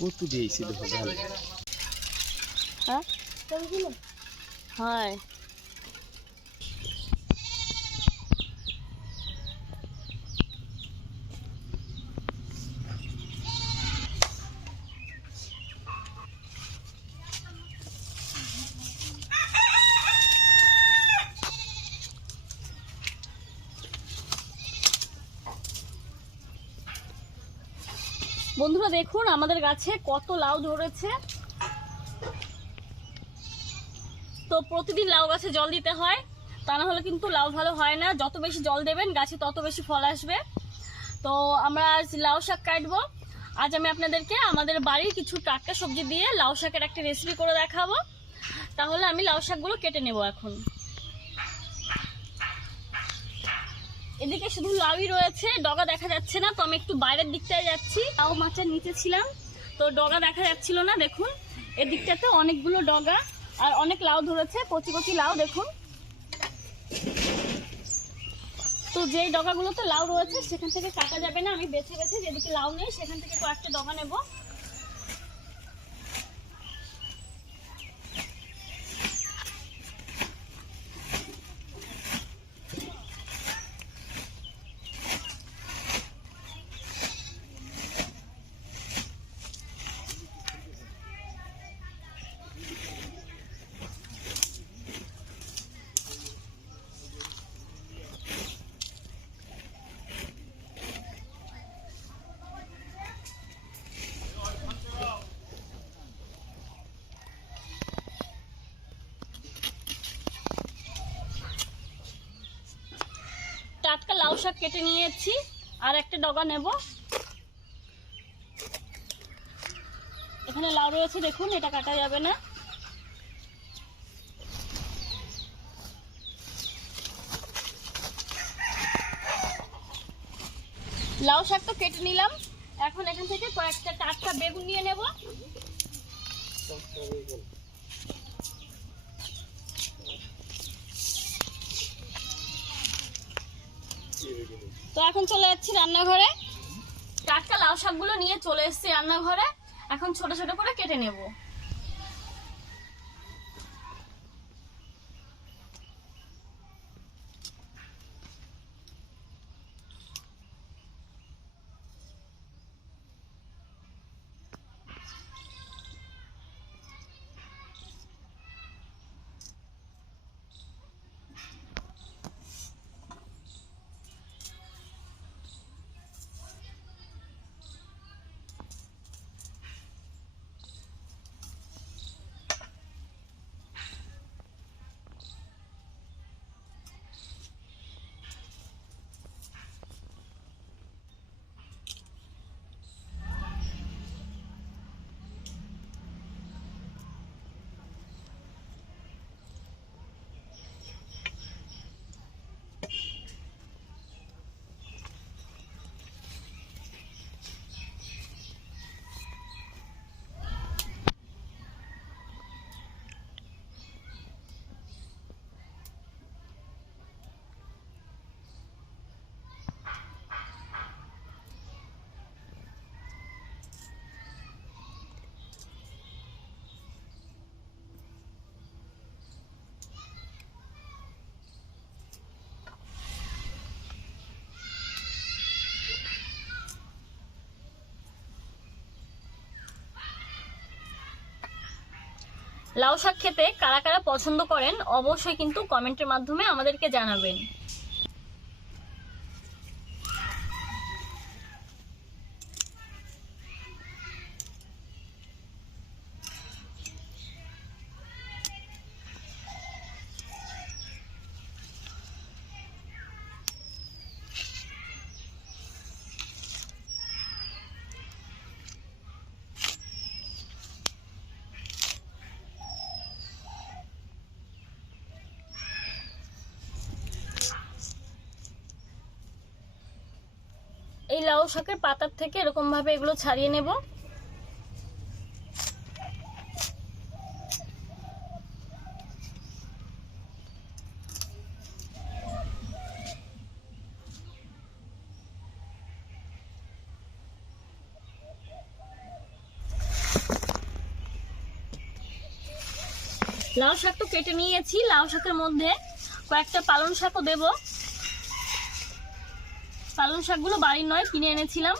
কত দিয়েছি দেখো ঝাল। হ্যাঁ হয় বন্ধুরা দেখুন আমাদের গাছে কত লাউ ধরেছে। তো প্রতিদিন লাউ গাছে জল দিতে হয়, তা না হলে কিন্তু লাউ ভালো হয় না। যত বেশি জল দেবেন গাছে তত বেশি ফল আসবে। তো আমরা আজ লাউ শাক কাটবো। আজ আমি আপনাদেরকে আমাদের বাড়ির কিছু টাটকা সবজি দিয়ে লাউ শাকের একটা রেসিপি করে দেখাবো। তাহলে আমি লাউ শাকগুলো কেটে নেব। এখন এদিকে শুধু লাউই রয়েছে, ডগা দেখা যাচ্ছে না। তো আমি একটু বাইরের দিকটায় যাচ্ছি। লাউ মাচার নিচে ছিলাম, তো ডগা দেখা যাচ্ছিল না। দেখুন এদিকটাতে অনেকগুলো ডগা আর অনেক লাউ ধরেছে, কচি কচি লাউ দেখুন। তো যেই ডগাগুলোতে লাউ রয়েছে সেখান থেকে কাটা যাবে না, আমি বেছে বেছে যেদিকে লাউ নেই সেখান থেকে কয়েকটা ডগা নেব। টাটকা লাউ শাক কেটে নিয়েছি, আর একটা ডগা নেব। এখানে লাউ রয়েছে দেখুন, এটা কাটা যাবে না। লাউ শাক তো কেটে নিলাম, এখন এখান থেকে কয়েকটা টাটকা বেগুন নিয়ে নেব। তো এখন চলে যাচ্ছি রান্নাঘরে। টাটকা লাউ শাকগুলো নিয়ে চলে এসেছি রান্নাঘরে। এখন ছোট ছোট করে কেটে নেব। লাউ শাক খেতে কারা কারা পছন্দ করেন অবশ্যই কিন্তু কমেন্টের মাধ্যমে আমাদেরকে জানাবেন। এই লাউ শাকের পাতার থেকে এরকম ভাবে এগুলো ছাড়িয়ে নেব। লাউ শাক তো কেটে নিয়েছি, লাউ শাকের মধ্যে কয়েকটা পালং শাকও দেব। পালং শাকগুলো বাড়ির নয়, কিনে এনেছিলাম।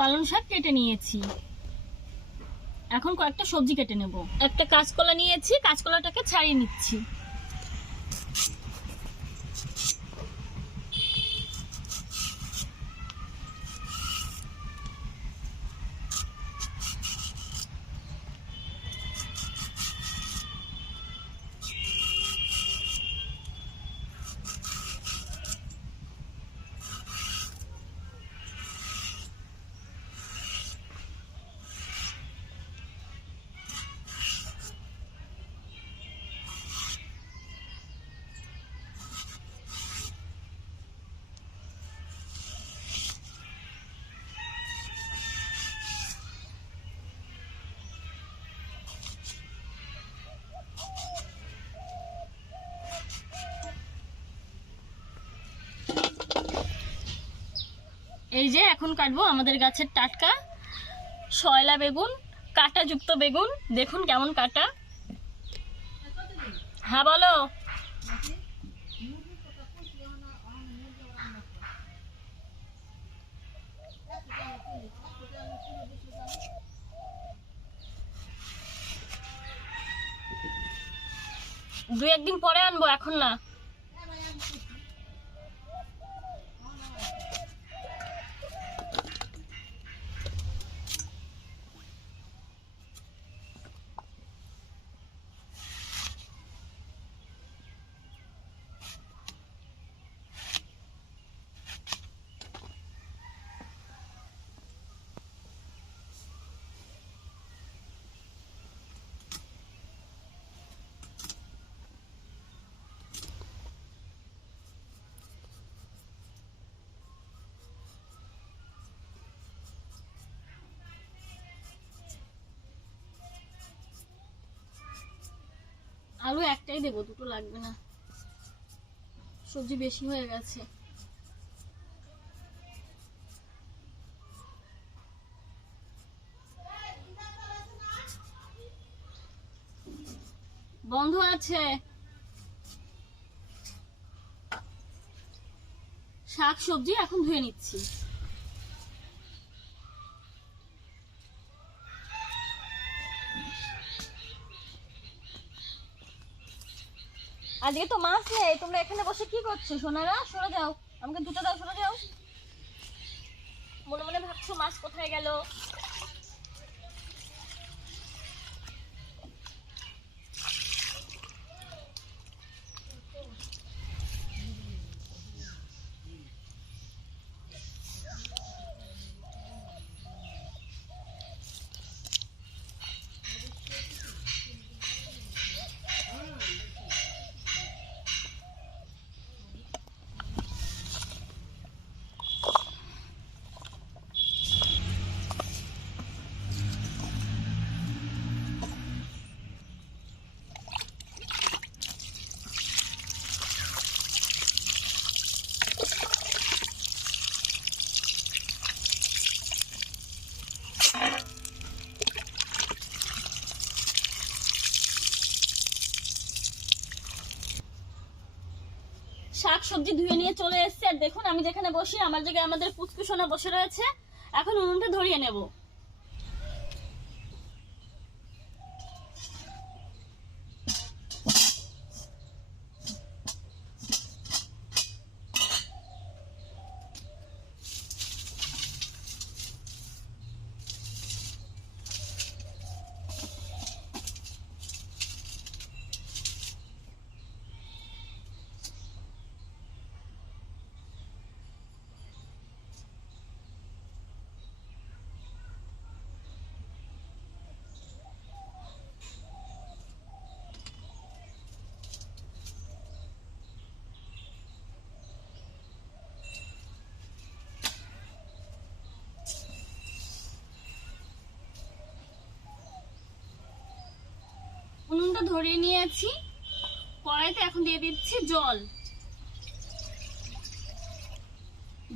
পালং শাক কেটে নিয়েছি, এখন কয়েকটা সবজি কেটে নেব। একটা কাঁচকলা নিয়েছি, কাঁচকলাটাকে ছাড়িয়ে নিচ্ছি। এই যে এখন কাটবো আমাদের গাছের টাটকা শয়লা বেগুন, কাঁটাযুক্ত বেগুন। দেখুন কেমন কাটা। হ্যাঁ বলো। দু একদিন পরে আনবো, এখন না। আলু একটাই দেবো, দুটো লাগবে না, সবজি বেশি হয়ে গেছে। বন্ধ আছে। শাক সবজি এখন ধুয়ে নিচ্ছি। আজকে তো মাছ নেই, তোমরা এখানে বসে কি করছো? সোনারা সরে যাও, আমাকে দুটো দাও, সরে যাও। মনে মনে ভাবছো মাছ কোথায় গেল। শাক সবজি ধুয়ে নিয়ে চলে এসেছে, আর দেখুন আমি যেখানে বসি আমার জায়গায় আমাদের পুচকু সোনা বসে রয়েছে। এখন উনুনটা ধরিয়ে নেব। উনুনটা ধরিয়ে নিয়েছি, কড়াইতে এখন দিয়ে দিচ্ছি জল।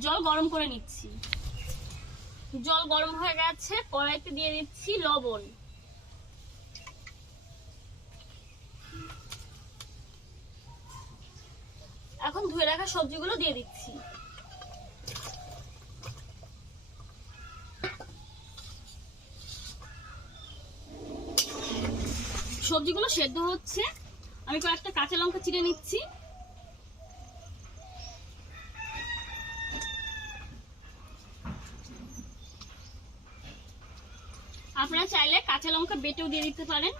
জল গরম করে নিচ্ছি। জল গরম হয়ে গেছে, কড়াইতে দিয়ে দিচ্ছি লবণ। এখন ধুয়ে রাখা সবজিগুলো দিয়ে দিচ্ছি। সবজিগুলো সেদ্ধ হচ্ছে, আমি কয়েকটা কাঁচা লঙ্কা চিড়ে নিচ্ছি। আপনারা চাইলে কাঁচা লঙ্কা বেটেও দিয়ে দিতে পারেন।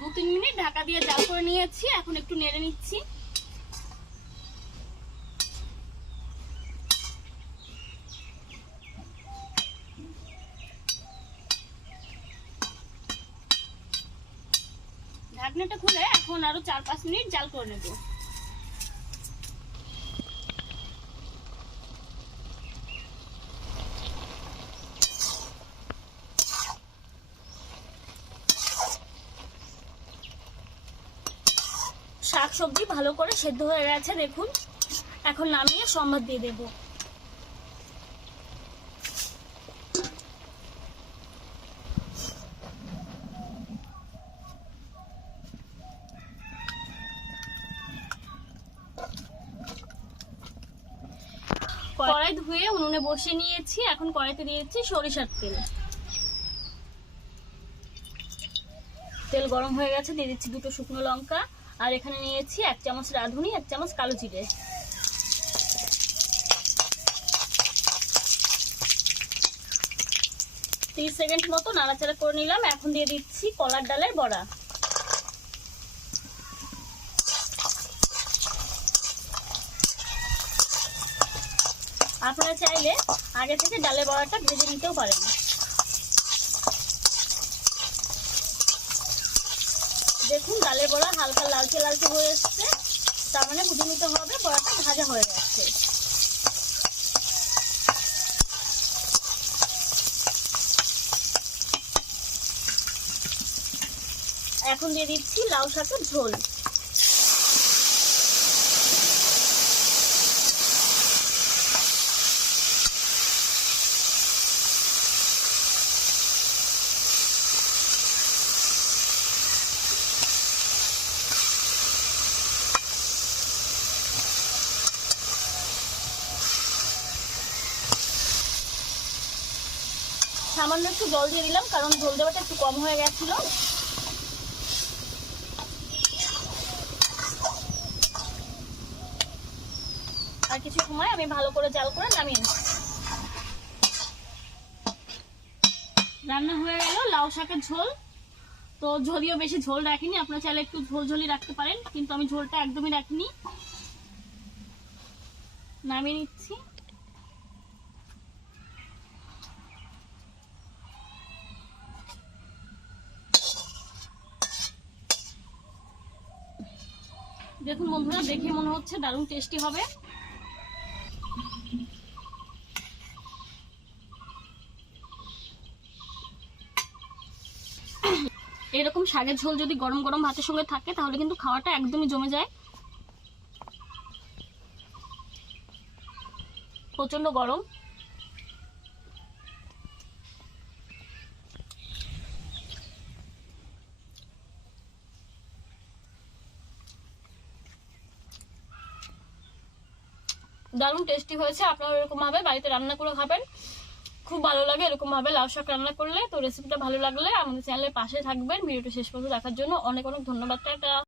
দু 3 মিনিট ঢাকা দিয়ে জাল করে নিয়েছি, এখন একটু নেড়ে নিচ্ছি। ঢাকনাটা খুলে এখন আরো 4-5 মিনিট জাল করে নেব। শাকসবজি ভালো করে সেদ্ধ হয়ে গেছে দেখুন। এখন নামিয়ে সম্বাদ দিয়ে দেব। কড়াই ধুয়ে উনুনে বসিয়ে নিয়েছি, এখন কড়াইতে দিয়েছি সরিষার তেল। তেল গরম হয়ে গেছে, দিয়ে দিচ্ছি 2টো শুকনো লঙ্কা, আর এখানে নিয়েছি 1 চামচ রাঁধুনি, 1 চামচ কালো জিরে। 30 সেকেন্ড মতো নাড়াচাড়া করে নিলাম। এখন দিয়ে দিচ্ছি কলার ডালের বড়া। আপনারা চাইলে আগে থেকে ডালের বড়াটা ভেজে নিতেও পারেন। দেখুন ডালের বড়া হালকা লালচে লালচে হয়ে এসছে, তার মানে বুঝে নিতে হবে বড়াটা ভাজা হয়ে গেছে। এখন দিয়ে দিচ্ছি লাউ শাকের ঝোল। সামান্য একটু জল দিয়ে দিলাম, কারণ ঝোল দেওয়াটা একটু কম হয়ে গেছিল। আর কিছু সময় আমি ভালো করে জাল করে নামিয়ে নিচ্ছি। রান্না হয়ে গেল লাউ শাকের ঝোল। তো যদিও বেশি ঝোল রাখিনি, আপনারা চাইলে একটু ঝোল ঝোলই রাখতে পারেন, কিন্তু আমি ঝোলটা একদমই রাখিনি। নামিয়ে নিচ্ছি। দেখুন বন্ধুরা, দেখে মনে হচ্ছে দারুণ টেস্টি হবে। এরকম শাকের ঝোল যদি গরম গরম ভাতের সঙ্গে থাকে তাহলে কিন্তু খাওয়াটা একদমই জমে যায়। প্রচন্ড গরম। দারুণ টেস্টি হয়েছে। আপনারা এরকম ভাবে বাড়িতে রান্না করে খাবেন, খুব ভালো লাগে এরকম ভাবে লাউ শাক রান্না করলে। তো রেসিপিটা ভালো লাগলে আমাদের চ্যানেলের পাশে থাকবেন। ভিডিওটা শেষ পর্যন্ত দেখার জন্য অনেক অনেক ধন্যবাদ। টাটা।